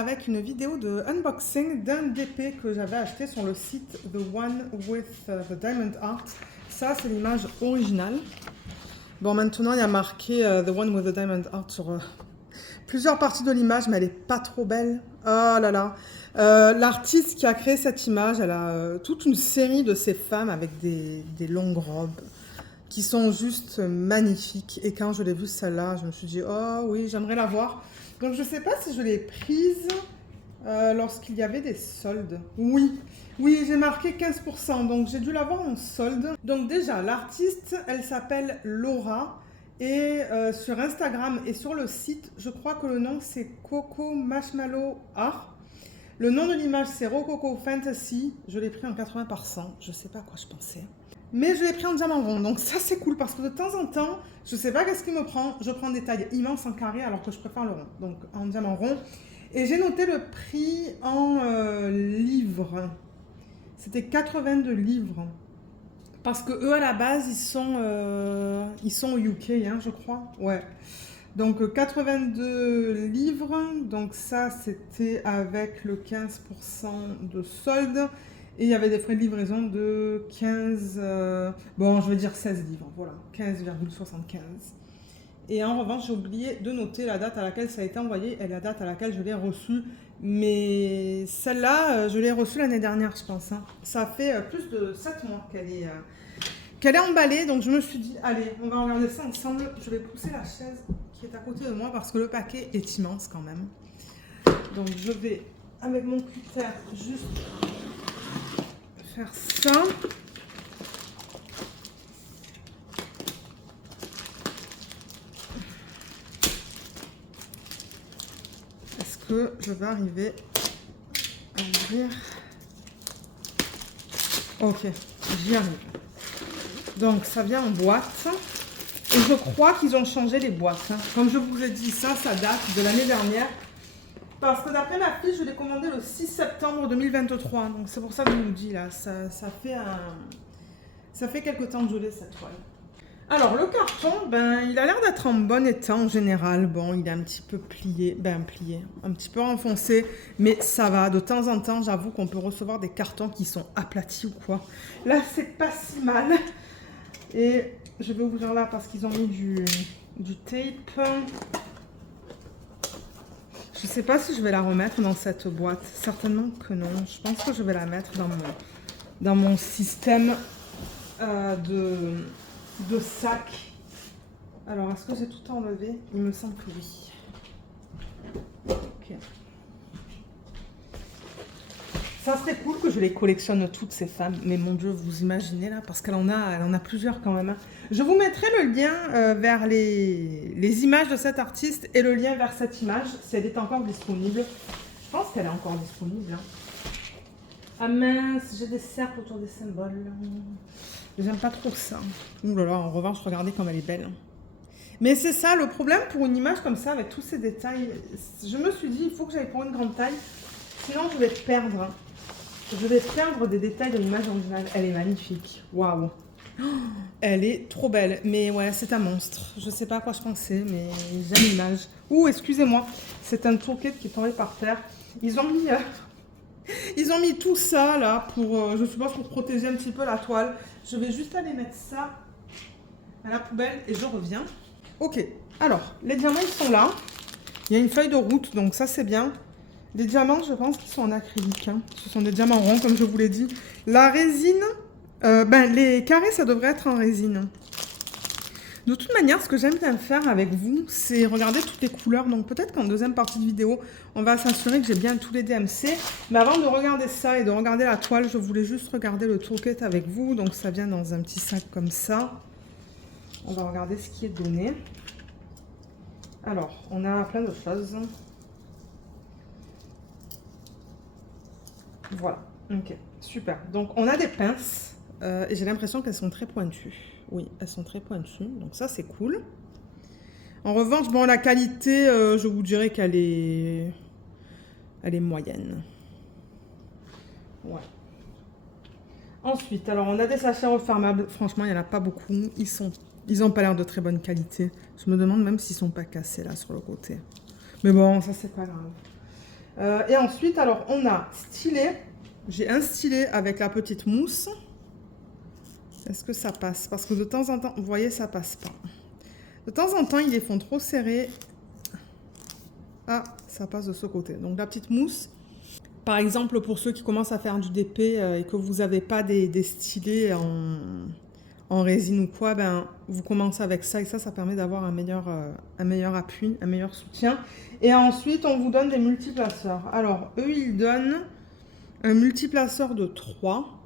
avec une vidéo de unboxing d'un DP que j'avais acheté sur le site The One with the Diamond Art. Ça, c'est l'image originale. Bon, maintenant, il y a marqué The One with the Diamond Art sur plusieurs parties de l'image, mais elle n'est pas trop belle. Oh là là. L'artiste qui a créé cette image, elle a toute une série de ces femmes avec des longues robes qui sont juste magnifiques. Et quand je l'ai vue celle-là, je me suis dit, oh oui, j'aimerais la voir. Donc je ne sais pas si je l'ai prise lorsqu'il y avait des soldes. Oui, j'ai marqué 15%, donc j'ai dû l'avoir en solde. Donc déjà, l'artiste, elle s'appelle Laura. Et sur Instagram et sur le site, je crois que le nom c'est Coco Marshmallow Art. Le nom de l'image c'est Rococo Fantasy. Je l'ai pris en 80 par 100. Je sais pas à quoi je pensais. Mais je l'ai pris en diamant rond. Donc ça c'est cool parce que de temps en temps, je sais pas qu'est-ce qui me prend. Je prends des tailles immenses en carré alors que je préfère le rond. Donc en diamant rond. Et j'ai noté le prix en livres. C'était 82 livres. Parce que eux à la base ils sont au UK, hein, je crois. Ouais. Donc 82 livres. Donc ça c'était avec le 15% de solde. Et il y avait des frais de livraison de 15. Bon, je veux dire 16 livres. Voilà. 15,75. Et en revanche, j'ai oublié de noter la date à laquelle ça a été envoyé et la date à laquelle je l'ai reçu. Mais celle-là, je l'ai reçue l'année dernière, je pense. Hein. Ça fait plus de 7 mois qu'elle est emballée. Donc je me suis dit, allez, on va regarder ça ensemble. Je vais pousser la chaise qui est à côté de moi parce que le paquet est immense quand même. Donc je vais, avec mon cutter, juste faire ça. Est-ce que je vais arriver à ouvrir? Ok, j'y arrive. Donc ça vient en boîte. Et je crois qu'ils ont changé les boîtes. Hein. Comme je vous ai dit, ça date de l'année dernière. Parce que d'après ma fiche, je l'ai commandé le 6 septembre 2023. Donc c'est pour ça que je vous dis là, ça fait quelque temps que je l'ai cette toile. Alors le carton, ben il a l'air d'être en bon état en général. Bon, il est un petit peu plié, un petit peu renfoncé, mais ça va. De temps en temps, j'avoue qu'on peut recevoir des cartons qui sont aplatis ou quoi. Là, c'est pas si mal. Et je vais ouvrir là parce qu'ils ont mis du tape. Je ne sais pas si je vais la remettre dans cette boîte. Certainement que non. Je pense que je vais la mettre dans mon système de sac. Alors, est-ce que j'ai tout enlevé? Il me semble que oui. Ok. Ça serait cool que je les collectionne toutes ces femmes. Mais mon Dieu, vous imaginez là? Parce qu'elle en a plusieurs quand même. Hein. Je vous mettrai le lien vers les images de cet artiste et le lien vers cette image, si elle est encore disponible. Je pense qu'elle est encore disponible. Hein. Ah mince, j'ai des cercles autour des symboles. J'aime pas trop ça. Ouh là là, en revanche, regardez comme elle est belle. Mais c'est ça, le problème pour une image comme ça, avec tous ces détails. Je me suis dit, il faut que j'aille pour une grande taille. Sinon, je vais perdre. Je vais perdre des détails de l'image originale. Elle est magnifique. Waouh. Elle est trop belle. Mais ouais, c'est un monstre. Je sais pas à quoi je pensais, mais j'aime l'image. Ouh, excusez-moi. C'est un tourquet qui est tombé par terre. Ils ont mis tout ça là pour, je suppose, pour protéger un petit peu la toile. Je vais juste aller mettre ça à la poubelle et je reviens. Ok. Alors, les diamants, ils sont là. Il y a une feuille de route, donc ça, c'est bien. Les diamants, je pense qu'ils sont en acrylique. Hein. Ce sont des diamants ronds, comme je vous l'ai dit. La résine, les carrés, ça devrait être en résine. De toute manière, ce que j'aime bien faire avec vous, c'est regarder toutes les couleurs. Donc peut-être qu'en deuxième partie de vidéo, on va s'assurer que j'ai bien tous les DMC. Mais avant de regarder ça et de regarder la toile, je voulais juste regarder le toolkit avec vous. Donc ça vient dans un petit sac comme ça. On va regarder ce qui est donné. Alors, on a plein de choses. Voilà, ok, super. Donc on a des pinces et j'ai l'impression qu'elles sont très pointues. Oui, elles sont très pointues, donc ça c'est cool. En revanche, bon, la qualité, je vous dirais qu'elle est moyenne. Ouais. Ensuite, alors on a des sachets refermables. Franchement, il n'y en a pas beaucoup. Ils n'ont pas l'air de très bonne qualité. Je me demande même s'ils ne sont pas cassés là sur le côté. Mais bon, ça c'est pas grave. Et ensuite, alors, on a stylet. J'ai un stylet avec la petite mousse. Est-ce que ça passe? Parce que de temps en temps, vous voyez, ça passe pas. De temps en temps, ils les font trop serrés. Ah, ça passe de ce côté. Donc la petite mousse. Par exemple, pour ceux qui commencent à faire du DP et que vous n'avez pas des stylets en résine ou quoi, ben, vous commencez avec ça et ça permet d'avoir un meilleur appui, un meilleur soutien. Et ensuite, on vous donne des multiplaceurs. Alors, eux, ils donnent un multiplaceur de 3,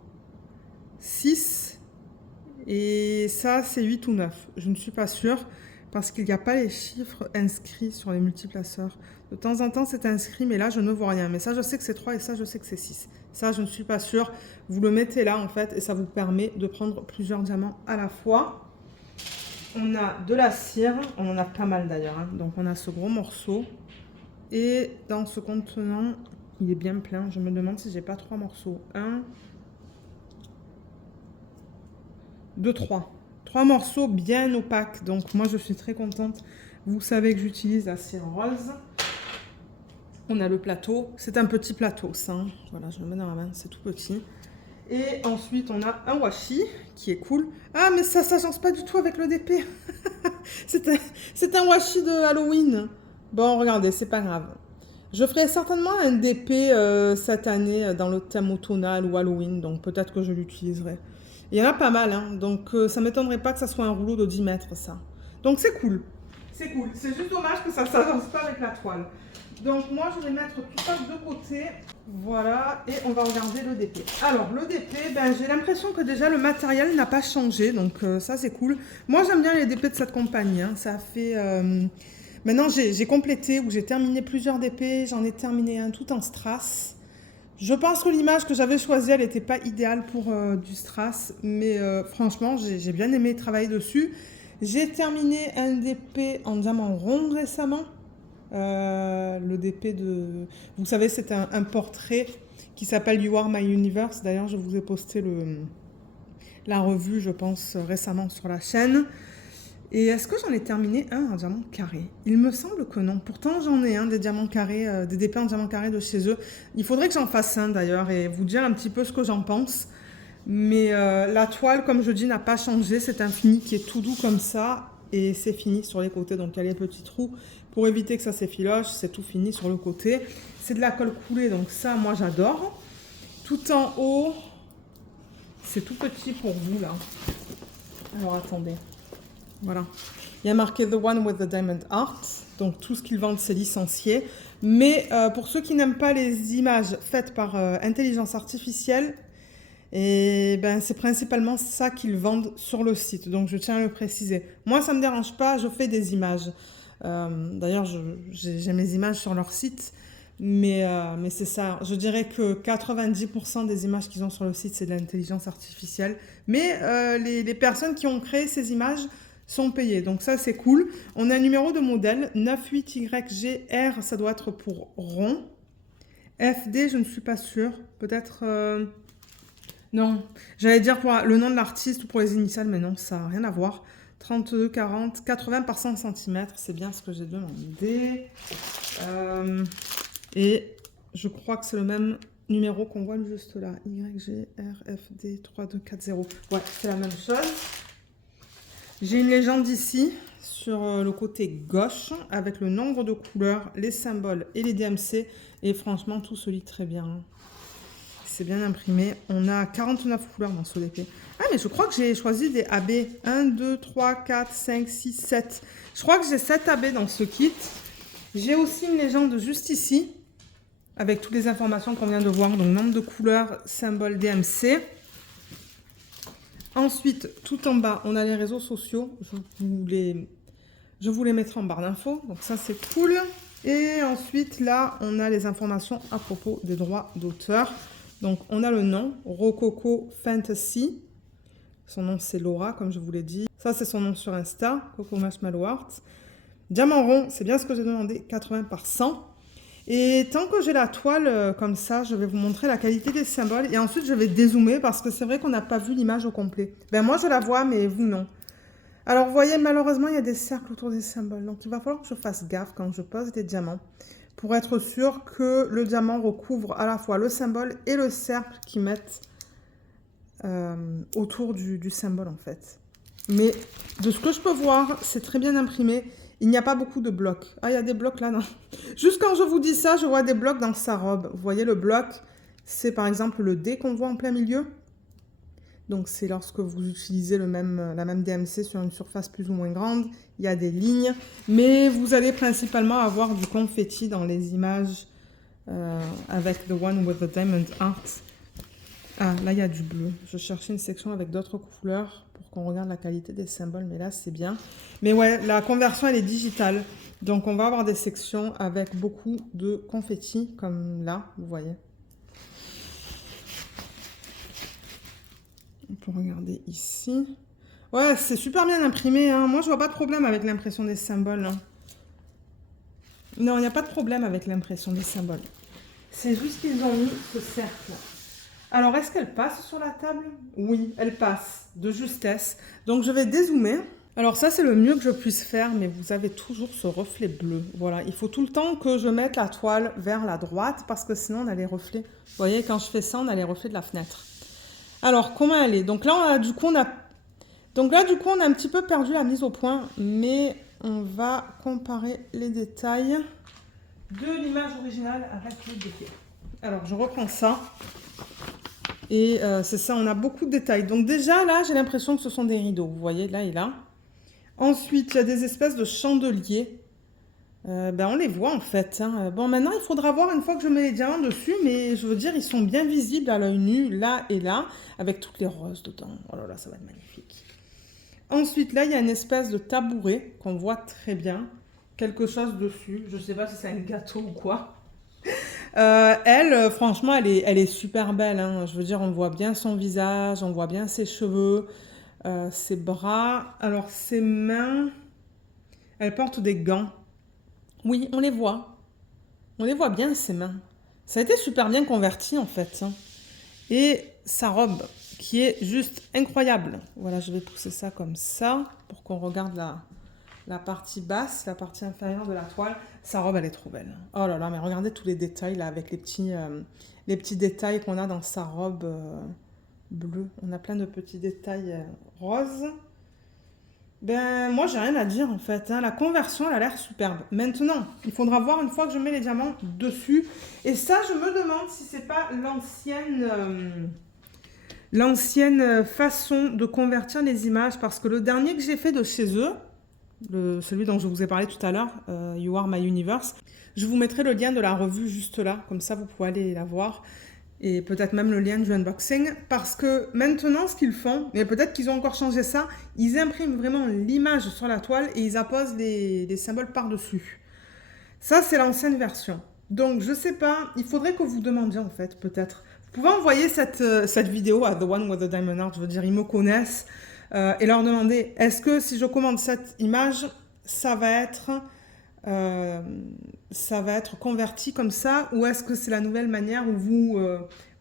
6 et ça, c'est 8 ou 9. Je ne suis pas sûre parce qu'il n'y a pas les chiffres inscrits sur les multiplaceurs. De temps en temps, c'est inscrit, mais là, je ne vois rien. Mais ça, je sais que c'est 3 et ça, je sais que c'est 6. Ça, je ne suis pas sûre. Vous le mettez là, en fait, et ça vous permet de prendre plusieurs diamants à la fois. On a de la cire. On en a pas mal, d'ailleurs. Hein. Donc, on a ce gros morceau. Et dans ce contenant, il est bien plein. Je me demande si j'ai pas 3 morceaux. 1, 2, 3. 3 morceaux bien opaques. Donc, moi, je suis très contente. Vous savez que j'utilise la cire rose. On a le plateau. C'est un petit plateau, ça. Hein. Voilà, je le mets dans la main. C'est tout petit. Et ensuite, on a un washi qui est cool. Ah, mais ça s'agence pas du tout avec le DP. c'est un washi de Halloween. Bon, regardez, c'est pas grave. Je ferai certainement un DP cette année dans le thème automnal ou Halloween. Donc, peut-être que je l'utiliserai. Il y en a pas mal, hein. Donc ça ne m'étonnerait pas que ça soit un rouleau de 10 mètres, ça. Donc c'est cool. C'est cool. C'est juste dommage que ça ne s'avance pas avec la toile. Donc moi, je vais mettre tout ça de côté. Voilà. Et on va regarder le DP. Alors, le DP, ben, j'ai l'impression que déjà le matériel n'a pas changé. Donc ça, c'est cool. Moi, j'aime bien les DP de cette compagnie. Hein. Ça fait... Maintenant, j'ai complété ou j'ai terminé plusieurs DP. J'en ai terminé un tout en strass. Je pense que l'image que j'avais choisie, elle n'était pas idéale pour du strass, mais franchement, j'ai bien aimé travailler dessus. J'ai terminé un DP en diamant rond récemment. Le DP de... Vous savez, c'est un portrait qui s'appelle You Are My Universe. D'ailleurs, je vous ai posté la revue, je pense, récemment sur la chaîne. Et est-ce que j'en ai terminé un en diamant carré? Il me semble que non. Pourtant, j'en ai un des diamants carrés, des DP en diamant carré de chez eux. Il faudrait que j'en fasse un d'ailleurs et vous dire un petit peu ce que j'en pense. Mais la toile, comme je dis, n'a pas changé. C'est un fini qui est tout doux comme ça. Et c'est fini sur les côtés. Donc, il y a les petits trous. Pour éviter que ça s'effiloche, c'est tout fini sur le côté. C'est de la colle coulée. Donc ça, moi, j'adore. Tout en haut, c'est tout petit pour vous, là. Alors, attendez. Voilà. Il y a marqué The One with the Diamond Art. Donc, tout ce qu'ils vendent, c'est licencié. Mais pour ceux qui n'aiment pas les images faites par intelligence artificielle, et ben, c'est principalement ça qu'ils vendent sur le site. Donc, je tiens à le préciser. Moi, ça ne me dérange pas. Je fais des images. D'ailleurs, j'ai mes images sur leur site. Mais c'est ça. Je dirais que 90% des images qu'ils ont sur le site, c'est de l'intelligence artificielle. Mais les personnes qui ont créé ces images sont payés. Donc ça, c'est cool. On a un numéro de modèle, 98YGR, ça doit être pour rond. FD, je ne suis pas sûre. Peut-être... Non, j'allais dire pour le nom de l'artiste ou pour les initiales, mais non, ça n'a rien à voir. 32, 40, 80 par 100 cm, c'est bien ce que j'ai demandé. Et je crois que c'est le même numéro qu'on voit juste là. YGRFD 3240. Ouais, c'est la même chose. J'ai une légende ici sur le côté gauche avec le nombre de couleurs, les symboles et les DMC. Et franchement, tout se lit très bien. C'est bien imprimé. On a 49 couleurs dans ce DP. Ah, mais je crois que j'ai choisi des AB. 1, 2, 3, 4, 5, 6, 7. Je crois que j'ai 7 AB dans ce kit. J'ai aussi une légende juste ici avec toutes les informations qu'on vient de voir. Donc, nombre de couleurs, symbole DMC. Ensuite, tout en bas, on a les réseaux sociaux. Je vous les mettrai en barre d'infos. Donc ça, c'est cool. Et ensuite, là, on a les informations à propos des droits d'auteur. Donc, on a le nom, Rococo Fantasy. Son nom, c'est Laura, comme je vous l'ai dit. Ça, c'est son nom sur Insta, Coco Marshmallow Art. Diamant rond, c'est bien ce que j'ai demandé, 80 par 100. Et tant que j'ai la toile comme ça, je vais vous montrer la qualité des symboles. Et ensuite, je vais dézoomer parce que c'est vrai qu'on n'a pas vu l'image au complet. Ben moi, je la vois, mais vous, non. Alors, vous voyez, malheureusement, il y a des cercles autour des symboles. Donc, il va falloir que je fasse gaffe quand je pose des diamants. pour être sûr que le diamant recouvre à la fois le symbole et le cercle qu'ils mettent autour du symbole en fait. Mais de ce que je peux voir, c'est très bien imprimé. Il n'y a pas beaucoup de blocs. Ah, il y a des blocs là, non. Juste quand je vous dis ça, je vois des blocs dans sa robe. Vous voyez le bloc, c'est par exemple le D qu'on voit en plein milieu. Donc c'est lorsque vous utilisez la même DMC sur une surface plus ou moins grande. Il y a des lignes. Mais vous allez principalement avoir du confetti dans les images avec The One with the Diamond Art. Ah, là, il y a du bleu. Je cherchais une section avec d'autres couleurs pour qu'on regarde la qualité des symboles, mais là, c'est bien. Mais ouais, la conversion, elle est digitale. Donc, on va avoir des sections avec beaucoup de confettis, comme là, vous voyez. On peut regarder ici. Ouais, c'est super bien imprimé, hein. Moi, je vois pas de problème avec l'impression des symboles, hein. Non, il n'y a pas de problème avec l'impression des symboles. C'est juste qu'ils ont mis ce cercle. Alors, est-ce qu'elle passe sur la table? Oui, elle passe de justesse. Donc, je vais dézoomer. Alors, ça, c'est le mieux que je puisse faire, mais vous avez toujours ce reflet bleu. Voilà, il faut tout le temps que je mette la toile vers la droite, parce que sinon, on a les reflets. Vous voyez, quand je fais ça, on a les reflets de la fenêtre. Alors, comment elle est? Donc là, du coup, on a un petit peu perdu la mise au point, mais on va comparer les détails de l'image originale avec le détail. Alors, je reprends ça. Et c'est ça, on a beaucoup de détails. Donc déjà, là, j'ai l'impression que ce sont des rideaux. Vous voyez, là et là. Ensuite, il y a des espèces de chandeliers. On les voit, en fait, hein. Bon, maintenant, il faudra voir une fois que je mets les diamants dessus. Mais je veux dire, ils sont bien visibles à l'œil nu, là et là, avec toutes les roses dedans. Oh là là, ça va être magnifique. Ensuite, là, il y a une espèce de tabouret qu'on voit très bien. Quelque chose dessus. Je ne sais pas si c'est un gâteau ou quoi. Elle, franchement, elle est super belle, hein. Je veux dire, on voit bien son visage, on voit bien ses cheveux, ses bras. Alors, ses mains, elle porte des gants. Oui, on les voit. On les voit bien, ses mains. Ça a été super bien converti, en fait, hein. Et sa robe, qui est juste incroyable. Voilà, je vais pousser ça comme ça, pour qu'on regarde la partie basse, la partie inférieure de la toile. Sa robe, elle est trop belle. Oh là là, mais regardez tous les détails là, avec les petits détails qu'on a dans sa robe bleue. On a plein de petits détails roses. Ben, moi, j'ai rien à dire en fait, hein. La conversion, elle a l'air superbe. Maintenant, il faudra voir une fois que je mets les diamants dessus. Et ça, je me demande si c'est pas l'ancienne façon de convertir les images. Parce que le dernier que j'ai fait de chez eux, celui dont je vous ai parlé tout à l'heure, You Are My Universe. Je vous mettrai le lien de la revue juste là, comme ça vous pouvez aller la voir. Et peut-être même le lien du unboxing. Parce que maintenant, ce qu'ils font, mais peut-être qu'ils ont encore changé ça, ils impriment vraiment l'image sur la toile et ils apposent les symboles par-dessus. Ça, c'est l'ancienne version. Donc, je sais pas, il faudrait que vous demandiez en fait, peut-être. Vous pouvez envoyer cette vidéo à The One with the Diamond Art, je veux dire, ils me connaissent. Et leur demander, est-ce que si je commande cette image, ça va être converti comme ça, ou est-ce que c'est la nouvelle manière où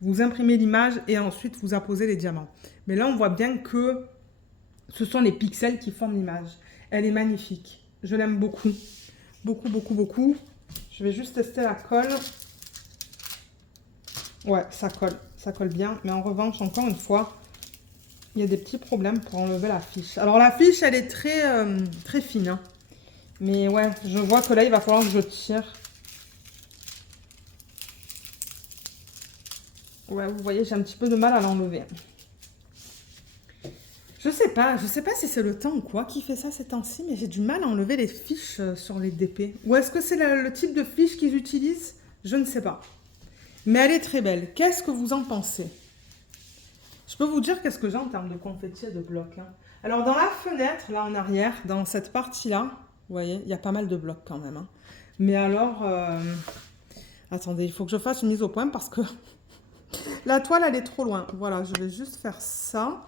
vous imprimez l'image et ensuite vous apposez les diamants. Mais là, on voit bien que ce sont les pixels qui forment l'image. Elle est magnifique. Je l'aime beaucoup. Beaucoup, beaucoup, beaucoup. Je vais juste tester la colle. Ouais, ça colle. Ça colle bien. Mais en revanche, encore une fois, il y a des petits problèmes pour enlever la fiche. Alors la fiche, elle est très fine, hein. Mais ouais, je vois que là, il va falloir que je tire. Ouais, vous voyez, j'ai un petit peu de mal à l'enlever. Je sais pas si c'est le temps ou quoi qui fait ça ces temps-ci, mais j'ai du mal à enlever les fiches sur les DP. Ou est-ce que c'est le type de fiche qu'ils utilisent? Je ne sais pas. Mais elle est très belle. Qu'est-ce que vous en pensez? Je peux vous dire qu'est-ce que j'ai en termes de confetti et de blocs, hein. Alors, dans la fenêtre, là en arrière, dans cette partie-là, vous voyez, il y a pas mal de blocs quand même, hein. Mais alors, attendez, il faut que je fasse une mise au point parce que la toile, elle est trop loin. Voilà, je vais juste faire ça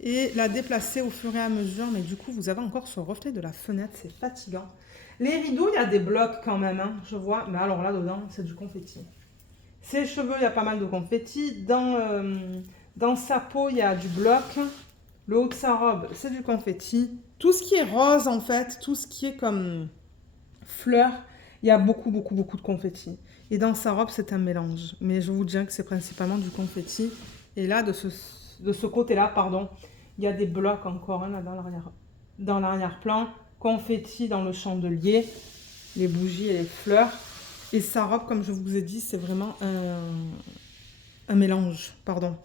et la déplacer au fur et à mesure. Mais du coup, vous avez encore ce reflet de la fenêtre, c'est fatigant. Les rideaux, il y a des blocs quand même, hein, je vois. Mais alors là, dedans, c'est du confetti. Ses cheveux, il y a pas mal de confetti. Dans sa peau, il y a du bloc. Le haut de sa robe, c'est du confetti. Tout ce qui est rose, en fait, tout ce qui est comme fleurs, Il y a beaucoup de confetti. Et dans sa robe, c'est un mélange. Mais je vous dirais que c'est principalement du confetti. Et là, de ce côté-là, pardon, il y a des blocs encore hein, là, dans l'arrière-plan. Confetti dans le chandelier, les bougies et les fleurs. Et sa robe, comme je vous ai dit, c'est vraiment un mélange. Pardon.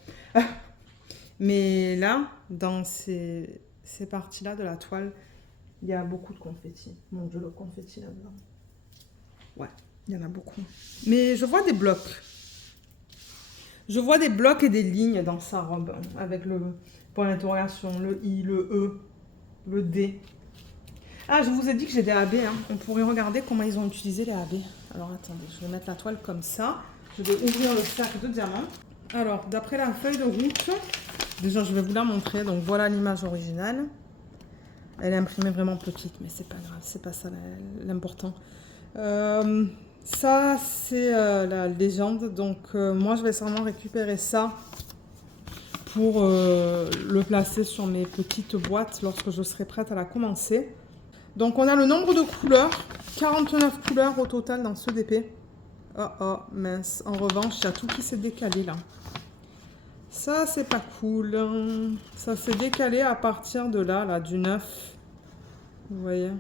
Mais là, dans ces parties-là de la toile, il y a beaucoup de confetti. Mon Dieu, le confetti là-dedans. Ouais, il y en a beaucoup. Mais je vois des blocs. Je vois des blocs et des lignes dans sa robe. Avec le point d'interrogation, le I, le E, le D. Ah, je vous ai dit que j'ai des AB. Hein. On pourrait regarder comment ils ont utilisé les AB. Alors, attendez, je vais mettre la toile comme ça. Je vais ouvrir le sac de diamants. Alors, d'après la feuille de route, déjà, je vais vous la montrer. Donc, voilà l'image originale. Elle est imprimée vraiment petite, mais c'est pas grave. C'est pas ça l'important. Ça, c'est la légende. Donc, moi, je vais sûrement récupérer ça pour le placer sur mes petites boîtes lorsque je serai prête à la commencer. Donc, on a le nombre de couleurs. 49 couleurs au total dans ce DP. Oh, mince. En revanche, il y a tout qui s'est décalé, là. Ça, c'est pas cool. Ça s'est décalé à partir de là, du 9. Vous voyez?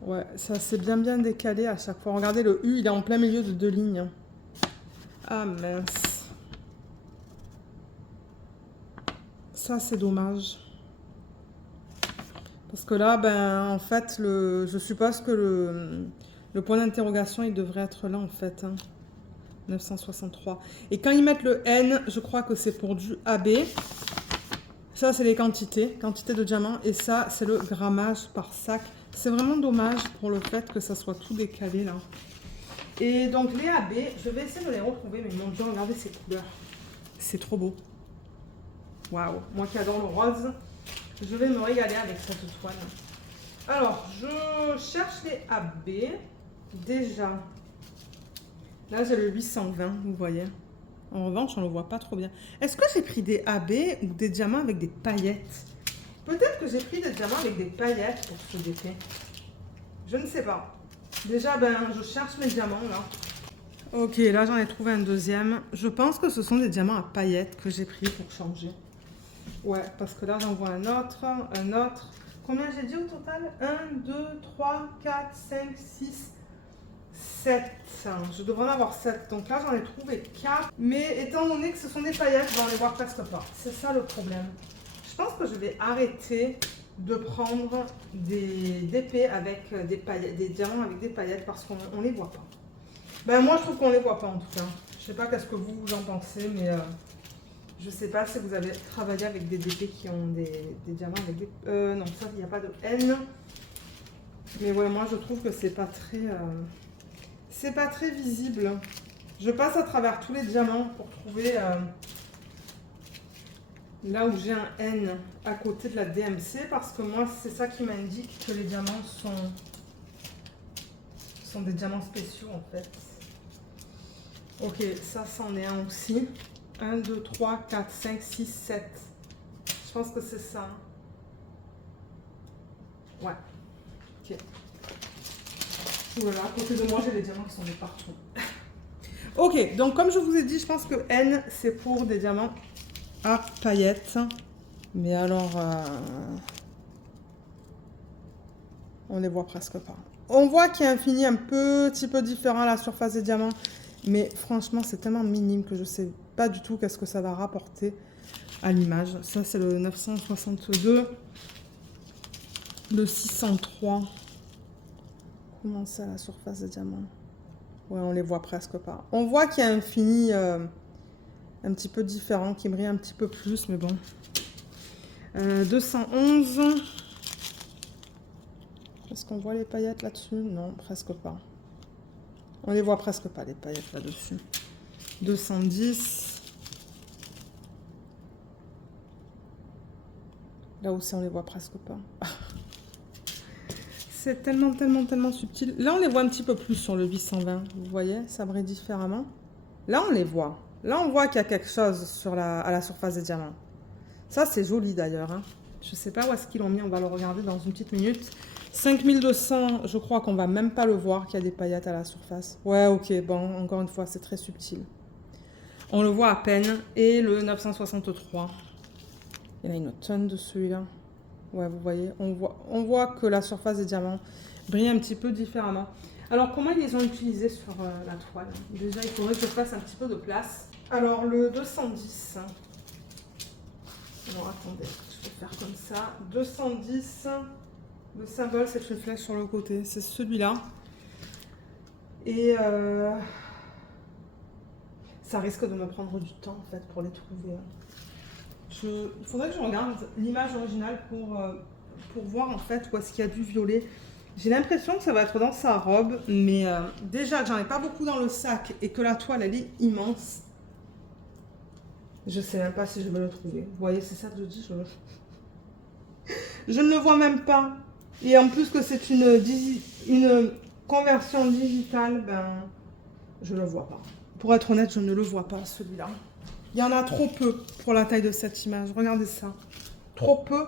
Ouais, ça s'est bien décalé à chaque fois. Regardez, le U, il est en plein milieu de 2 lignes. Ah, mince. Ça, c'est dommage. Parce que là, ben, en fait, je suppose que le point d'interrogation, il devrait être là, en fait. Hein. 963. Et quand ils mettent le N, je crois que c'est pour du AB. Ça, c'est les quantités de diamants. Et ça, c'est le grammage par sac. C'est vraiment dommage pour le fait que ça soit tout décalé, là. Et donc, les AB, je vais essayer de les retrouver. Mais mon Dieu, regardez ces couleurs. C'est trop beau. Waouh. Moi qui adore le rose, je vais me régaler avec cette toile. Alors, je cherche les AB. Déjà, là, j'ai le 820, vous voyez. En revanche, on ne le voit pas trop bien. Est-ce que j'ai pris des AB ou des diamants avec des paillettes? Peut-être que j'ai pris des diamants avec des paillettes pour ce DP. Je ne sais pas. Déjà, ben, je cherche mes diamants, là. Ok, là, j'en ai trouvé un deuxième. Je pense que ce sont des diamants à paillettes que j'ai pris pour changer. Ouais, parce que là, j'en vois un autre. Combien j'ai dit au total? 1, 2, 3, 4, 5, 6, 7. Je devrais en avoir 7. Donc là, j'en ai trouvé 4. Mais étant donné que ce sont des paillettes, je vais en les voir presque pas. C'est ça le problème. Je pense que je vais arrêter de prendre des épées avec des paillettes, des diamants avec des paillettes parce qu'on ne les voit pas. Ben moi, je trouve qu'on les voit pas en tout cas. Je sais pas qu'est-ce que vous en pensez, mais je sais pas si vous avez travaillé avec des DP qui ont des diamants avec des... non, ça, il n'y a pas de N. Mais ouais, moi, je trouve que c'est pas très visible. Je passe à travers tous les diamants pour trouver là où j'ai un N à côté de la DMC parce que moi, c'est ça qui m'indique que les diamants sont des diamants spéciaux en fait. Ok, ça, c'en est un aussi. 1, 2, 3, 4, 5, 6, 7. Je pense que c'est ça. Ouais. Ok. Voilà, à côté de moi, j'ai les diamants qui sont de partout. Ok, donc comme je vous ai dit, je pense que N, c'est pour des diamants à paillettes. Mais alors, on les voit presque pas. On voit qu'il y a un fini un petit peu différent à la surface des diamants. Mais franchement, c'est tellement minime que je sais pas du tout qu'est-ce que ça va rapporter à l'image. Ça, c'est le 962. Le 603. Comment ça, la surface des diamants? Ouais, on les voit presque pas. On voit qu'il y a un fini un petit peu différent, qui brille un petit peu plus, mais bon. 211. Est-ce qu'on voit les paillettes là-dessus? Non, presque pas. On les voit presque pas, les paillettes là-dessus. 210. Là aussi, on les voit presque pas. C'est tellement subtil. Là, on les voit un petit peu plus sur le 820. Vous voyez, ça brille différemment. Là, on les voit. Là, on voit qu'il y a quelque chose sur à la surface des diamants. Ça, c'est joli d'ailleurs. Hein. Je sais pas où est-ce qu'ils l'ont mis, on va le regarder dans une petite minute. 5200, je crois qu'on va même pas le voir qu'il y a des paillettes à la surface. Ouais, ok, bon, encore une fois, c'est très subtil. On le voit à peine. Et le 963. Il y en a une tonne de celui-là. Ouais, vous voyez, on voit que la surface des diamants brille un petit peu différemment. Alors, comment ils les ont utilisés sur la toile? Déjà, il faudrait que je fasse un petit peu de place. Alors, le 210. Alors, attendez, je vais faire comme ça. 210. Le symbole, c'est une flèche sur le côté. C'est celui-là. Et ça risque de me prendre du temps, en fait, pour les trouver. Il faudrait que je regarde l'image originale pour voir, en fait, où est-ce qu'il y a du violet. J'ai l'impression que ça va être dans sa robe, mais déjà que j'en ai pas beaucoup dans le sac et que la toile, elle est immense. Je sais même pas si je vais le trouver. Vous voyez, c'est ça que je dis. Je ne le vois même pas. Et en plus que c'est une conversion digitale, ben, je ne le vois pas. Pour être honnête, je ne le vois pas, celui-là. Il y en a trop peu pour la taille de cette image. Regardez ça. Trop peu.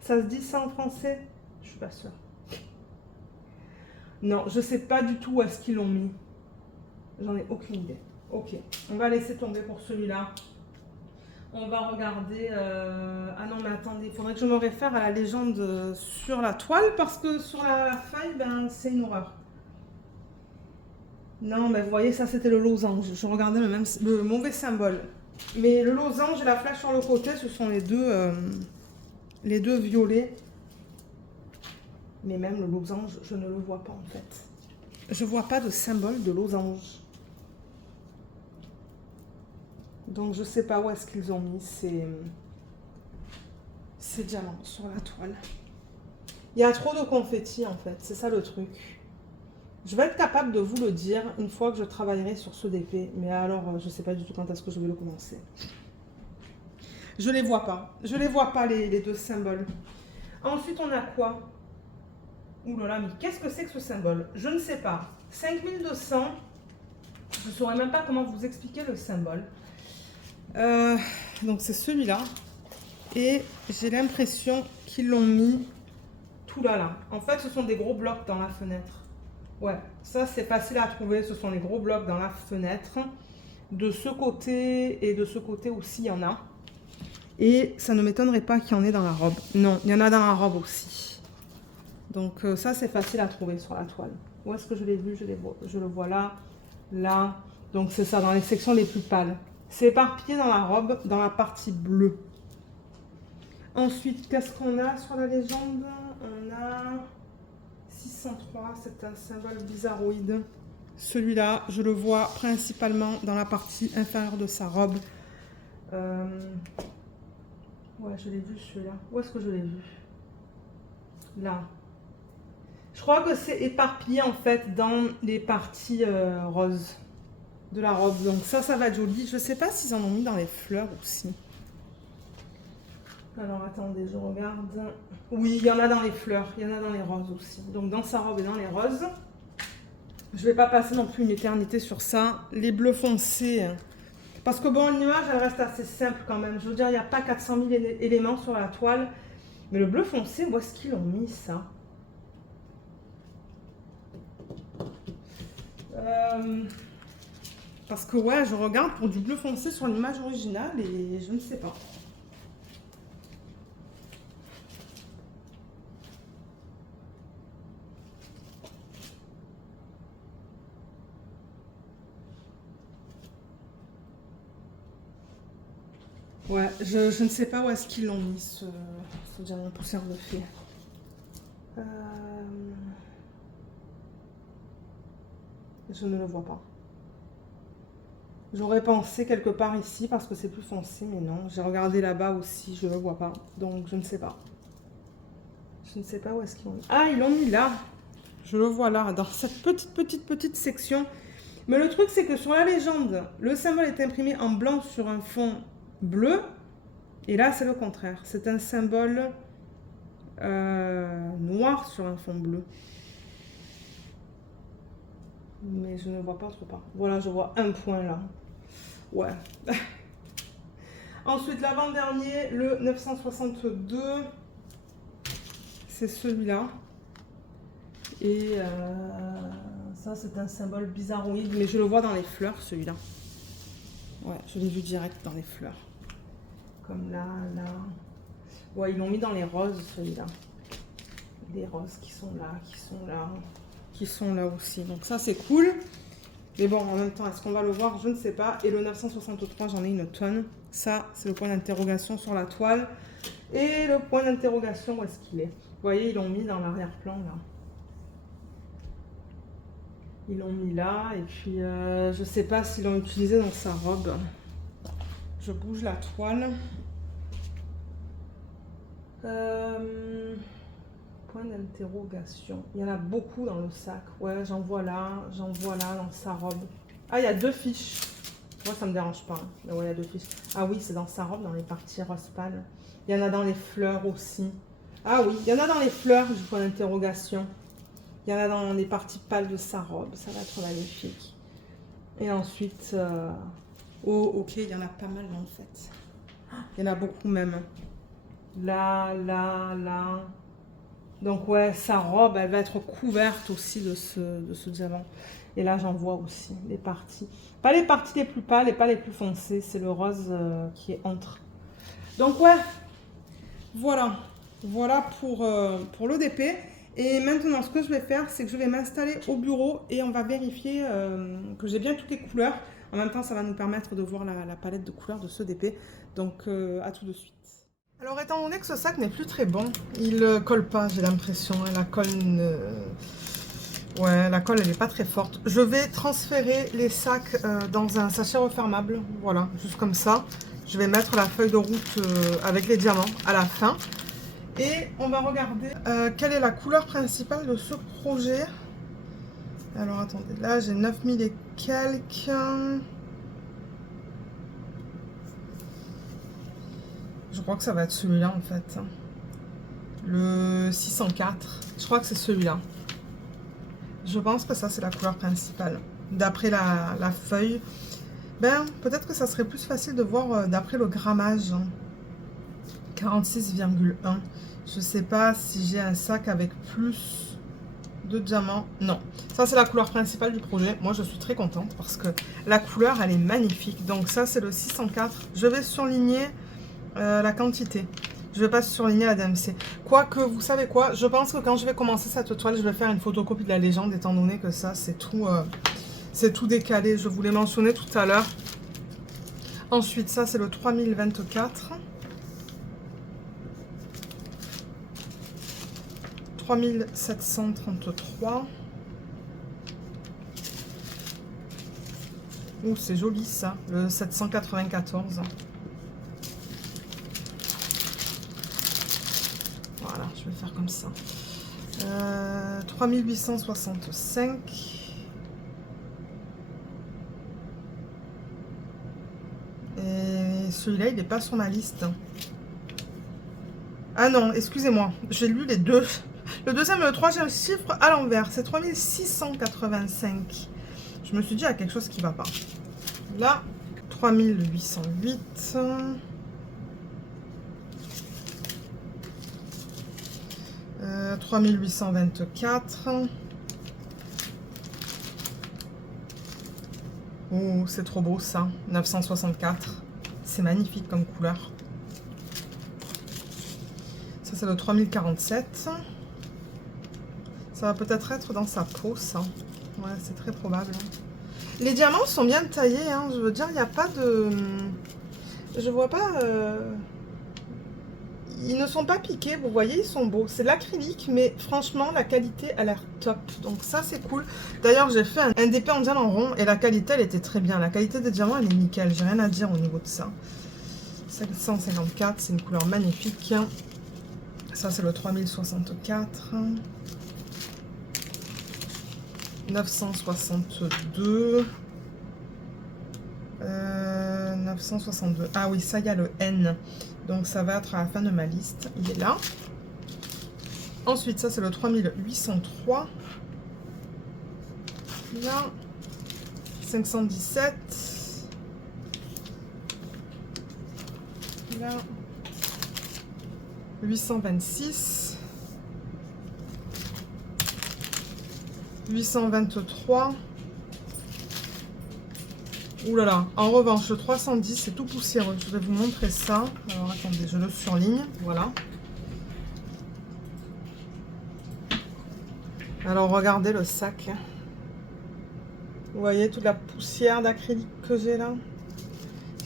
Ça se dit ça en français? Je suis pas sûre. Non, je sais pas du tout où est-ce qu'ils l'ont mis. J'en ai aucune idée. Ok, on va laisser tomber pour celui-là. On va regarder... Ah non, mais attendez, il faudrait que je me réfère à la légende sur la toile parce que sur la feuille, ben, c'est une horreur. Non, mais vous voyez, ça c'était le losange. Je regardais le mauvais symbole. Mais le losange et la flèche sur le côté, ce sont les deux violets. Mais même le losange, je ne le vois pas en fait. Je vois pas de symbole de losange. Donc je sais pas où est-ce qu'ils ont mis ces diamants sur la toile. Il y a trop de confettis en fait, c'est ça le truc. Je vais être capable de vous le dire une fois que je travaillerai sur ce DP. Mais alors, je sais pas du tout quand est-ce que je vais le commencer. Je les vois pas. Je les vois pas les deux symboles. Ensuite, on a quoi? Ouh là là, mais qu'est-ce que c'est que ce symbole? Je ne sais pas. 5200. Je ne saurais même pas comment vous expliquer le symbole. Donc c'est celui-là. Et j'ai l'impression qu'ils l'ont mis tout là. En fait, ce sont des gros blocs dans la fenêtre. Ouais, ça c'est facile à trouver. Ce sont les gros blocs dans la fenêtre. De ce côté et de ce côté aussi, il y en a. Et ça ne m'étonnerait pas qu'il y en ait dans la robe. Non, il y en a dans la robe aussi. Donc ça, c'est facile à trouver sur la toile. Où est-ce que je l'ai vu? Je le vois là, là. Donc c'est ça, dans les sections les plus pâles. C'est éparpillé dans la robe, dans la partie bleue. Ensuite, qu'est-ce qu'on a sur la légende? On a 603, c'est un symbole bizarroïde. Celui-là, je le vois principalement dans la partie inférieure de sa robe. Ouais, je l'ai vu celui-là. Où est-ce que je l'ai vu? Là. Je crois que c'est éparpillé en fait dans les parties roses de la robe. Donc ça va être joli. Je ne sais pas s'ils en ont mis dans les fleurs aussi. Alors attendez, je regarde. Oui, il y en a dans les fleurs. Il y en a dans les roses aussi. Donc dans sa robe et dans les roses. Je ne vais pas passer non plus une éternité sur ça. Les bleus foncés. Parce que bon, l'image, elle reste assez simple quand même. Je veux dire, il n'y a pas 400 000 éléments sur la toile. Mais le bleu foncé, où est-ce qu'ils ont mis ça? Parce que ouais, je regarde pour du bleu foncé sur l'image originale et je ne sais pas. Ouais, je ne sais pas où est-ce qu'ils l'ont mis, ce diamant poussière de fée. Je ne le vois pas. J'aurais pensé quelque part ici parce que c'est plus foncé, mais non. J'ai regardé là-bas aussi, je ne le vois pas. Donc, je ne sais pas. Je ne sais pas où est-ce qu'ils l'ont mis. Ah, ils l'ont mis là. Je le vois là, dans cette petite section. Mais le truc, c'est que sur la légende, le symbole est imprimé en blanc sur un fond bleu. Et là, c'est le contraire. C'est un symbole noir sur un fond bleu. Mais je ne vois pas trop pas. Voilà, je vois un point là. Ouais. Ensuite, l'avant-dernier, le 962. C'est celui-là. Et ça, c'est un symbole bizarroïde, mais je le vois dans les fleurs, celui-là. Ouais, je l'ai vu direct dans les fleurs. Comme là, là. Ouais, ils l'ont mis dans les roses, celui-là. Des roses qui sont là, qui sont là, qui sont là aussi. Donc ça, c'est cool. Mais bon, en même temps, est-ce qu'on va le voir? Je ne sais pas. Et le 963, j'en ai une tonne. Ça, c'est le point d'interrogation sur la toile. Et le point d'interrogation, où est-ce qu'il est? Vous voyez, ils l'ont mis dans l'arrière-plan, là. Ils l'ont mis là. Et puis, je ne sais pas s'ils l'ont utilisé dans sa robe. Je bouge la toile. Point d'interrogation. Il y en a beaucoup dans le sac. Ouais, j'en vois là dans sa robe. Ah, il y a 2 fiches. Moi, ça me dérange pas. Hein. Mais ouais, il y a 2 fiches. Ah oui, c'est dans sa robe, dans les parties rose pâle. Il y en a dans les fleurs aussi. Ah oui, il y en a dans les fleurs du point d'interrogation. Il y en a dans les parties pâles de sa robe. Ça va être magnifique. Et ensuite... Oh, ok, il y en a pas mal en fait. Il y en a beaucoup même. Là, là, là. Donc ouais, sa robe, elle va être couverte aussi de ce diamant. Et là, j'en vois aussi les parties. Pas les parties les plus pâles et pas les plus foncées. C'est le rose qui est entre. Donc ouais, voilà. Voilà pour l'ODP. Et maintenant, ce que je vais faire, c'est que je vais m'installer au bureau et on va vérifier que j'ai bien toutes les couleurs. En même temps, ça va nous permettre de voir la palette de couleurs de ce DP. Donc, à tout de suite. Alors, étant donné que ce sac n'est plus très bon, il ne colle pas, j'ai l'impression. La colle, ouais, la colle, elle n'est pas très forte. Je vais transférer les sacs dans un sachet refermable. Voilà, juste comme ça. Je vais mettre la feuille de route avec les diamants à la fin. Et on va regarder quelle est la couleur principale de ce projet. Alors, attendez, là, j'ai 9000 et quelques. Je crois que ça va être celui-là, en fait. Le 604. Je crois que c'est celui-là. Je pense que ça, c'est la couleur principale. D'après la feuille. Ben, peut-être que ça serait plus facile de voir d'après le grammage. 46,1. Je sais pas si j'ai un sac avec plus de diamants. Non. Ça, c'est la couleur principale du projet. Moi, je suis très contente parce que la couleur, elle est magnifique. Donc, ça, c'est le 604. Je vais surligner la quantité. Je vais pas surligner la DMC. Quoique, vous savez quoi? Je pense que quand je vais commencer cette toile, je vais faire une photocopie de la légende, étant donné que ça, c'est tout décalé. Je vous l'ai mentionné tout à l'heure. Ensuite, ça, c'est le 3024. 3733. Ouh, c'est joli ça, le 794. Voilà, je vais faire comme ça. 3865. Et celui-là, il n'est pas sur ma liste. Ah non, excusez-moi, j'ai lu les deux. Le deuxième et le troisième chiffre à l'envers, c'est 3685. Je me suis dit, il y a quelque chose qui ne va pas. Là, 3808. 3824. Oh, c'est trop beau ça. 964. C'est magnifique comme couleur. Ça, c'est le 3047. Ça va peut-être être dans sa peau, ça. Ouais, c'est très probable. Les diamants sont bien taillés, hein. Je veux dire, il n'y a pas de... Je vois pas... Ils ne sont pas piqués, vous voyez, ils sont beaux. C'est de l'acrylique, mais franchement, la qualité a l'air top. Donc ça, c'est cool. D'ailleurs, j'ai fait un DP en diamant rond et la qualité, elle était très bien. La qualité des diamants, elle est nickel. J'ai rien à dire au niveau de ça. 754, c'est une couleur magnifique. Ça, c'est le 3064. 962. 962. Ah oui, ça, il y a le N. Donc, ça va être à la fin de ma liste. Il est là. Ensuite, ça, c'est le 3803. Là. 517. Là. 826. 823. Ouh là là, en revanche, le 310, c'est tout poussiéreux. Je vais vous montrer ça. Alors, attendez, je le surligne. Voilà. Alors, regardez le sac. Vous voyez toute la poussière d'acrylique que j'ai là?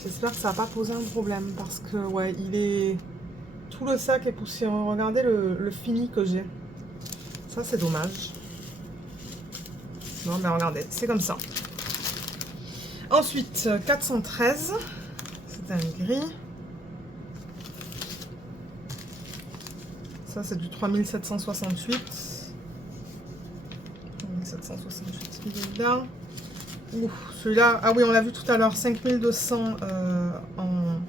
J'espère que ça va pas poser un problème parce que, ouais, il est... Tout le sac est poussiéreux. Regardez le fini que j'ai. Ça, c'est dommage. Non, mais regardez, c'est comme ça. Ensuite, 413, c'est un gris. Ça, c'est du 3768. 3768, il est là. Ouh, celui-là, ah oui, on l'a vu tout à l'heure, 5200 en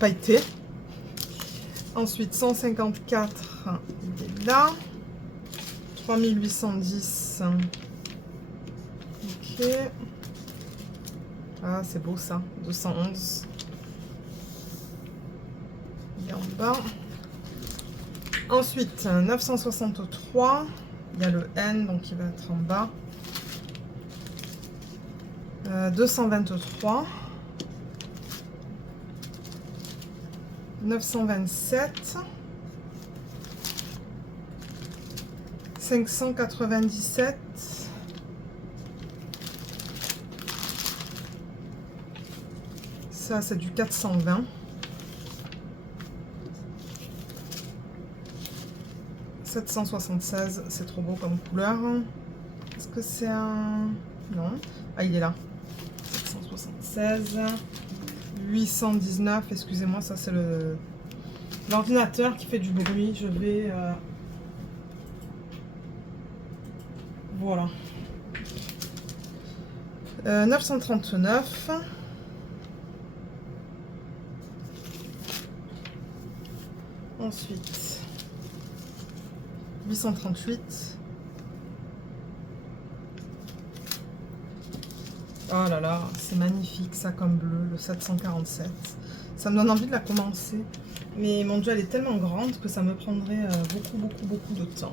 pailleté. Ensuite, 154, il est là. 3810. Ok. Ah, c'est beau ça. 211. Il est en bas. Ensuite, 963. Il y a le N, donc il va être en bas. 223. 927. 597. Ça, c'est du 420. 776, c'est trop beau comme couleur. Est-ce que c'est un... Non. Ah, il est là. 776. 819, excusez-moi, ça c'est l'ordinateur qui fait du bruit. Je vais... Voilà. 939. Ensuite, 838. Oh là là, c'est magnifique ça comme bleu, le 747. Ça me donne envie de la commencer. Mais mon Dieu, elle est tellement grande que ça me prendrait beaucoup de temps.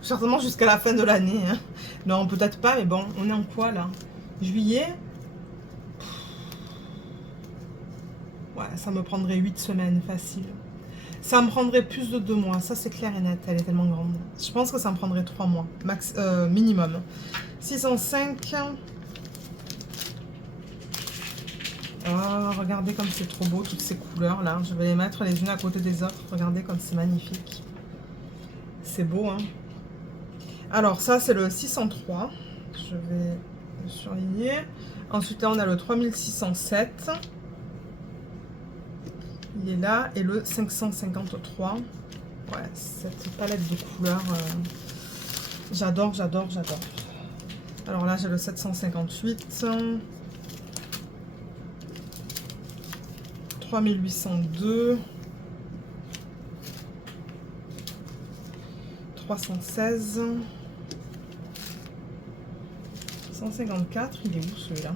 Certainement jusqu'à la fin de l'année. Hein. Non, peut-être pas, mais bon, on est en quoi là? Juillet? Ouais, ça me prendrait 8 semaines facile. Ça me prendrait plus de 2 mois, ça c'est clair et net, elle est tellement grande. Je pense que ça me prendrait 3 mois, max, minimum. 605. Oh, regardez comme c'est trop beau, toutes ces couleurs là. Je vais les mettre les unes à côté des autres. Regardez comme c'est magnifique. C'est beau, hein. Alors ça c'est le 603. Je vais le surligner. Ensuite là on a le 3607. Il est là. Et le 553. Ouais, cette palette de couleurs. J'adore. Alors là j'ai le 758. 3802. 316. 154. Il est où celui-là?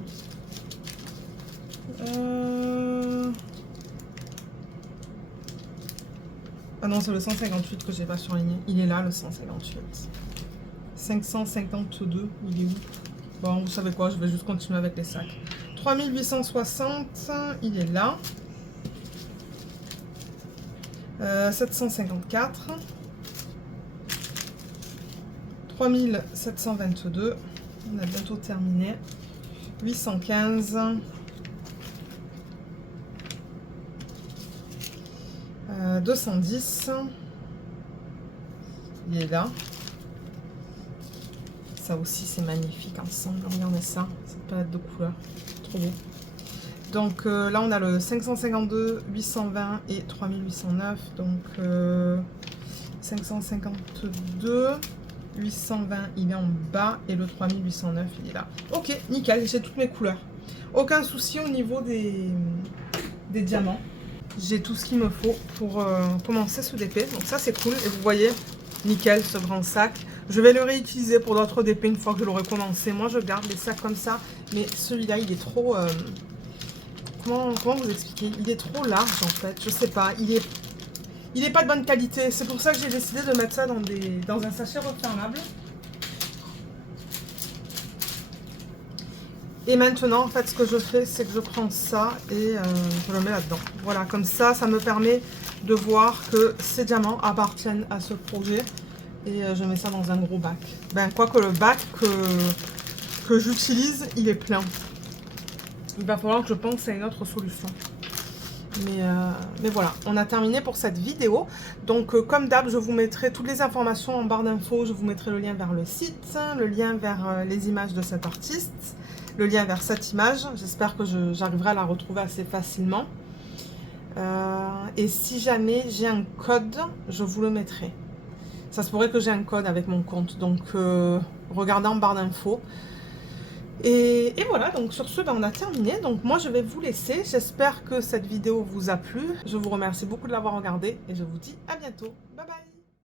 Ah non, c'est le 158 que j'ai pas surligné. Il est là, le 158. 552. Il est où? Bon, vous savez quoi, je vais juste continuer avec les sacs. 3860. Il est là. 754. 3722. On a bientôt terminé. 815. 210. Il est là. Ça aussi c'est magnifique ensemble. Regardez ça, cette palette de couleurs. Trop beau. Donc là on a le 552, 820 et 3809. Donc 552, 820 il est en bas et le 3809 il est là. Ok, nickel, j'ai toutes mes couleurs. Aucun souci au niveau des diamants. J'ai tout ce qu'il me faut pour commencer ce DP. Donc ça c'est cool. Et vous voyez, nickel ce grand sac. Je vais le réutiliser pour d'autres DP une fois que je l'aurai commencé. Moi je garde les sacs comme ça. Mais celui-là il est trop... comment vous expliquer? Il est trop large en fait, je sais pas. Il est pas de bonne qualité. C'est pour ça que j'ai décidé de mettre ça dans un sachet refermable. Et maintenant, en fait, ce que je fais, c'est que je prends ça et je le mets là-dedans. Voilà, comme ça me permet de voir que ces diamants appartiennent à ce projet. Et je mets ça dans un gros bac. Ben, quoique le bac que j'utilise, il est plein. Il va falloir que je pense à une autre solution. Mais voilà, on a terminé pour cette vidéo. Donc comme d'hab, je vous mettrai toutes les informations en barre d'infos. Je vous mettrai le lien vers le site, le lien vers les images de cet artiste, le lien vers cette image. J'espère que j'arriverai à la retrouver assez facilement. Et si jamais j'ai un code, je vous le mettrai. Ça se pourrait que j'ai un code avec mon compte. Donc regardez en barre d'infos. Et voilà, donc sur ce, ben, on a terminé. Donc moi, je vais vous laisser. J'espère que cette vidéo vous a plu. Je vous remercie beaucoup de l'avoir regardée et je vous dis à bientôt. Bye bye!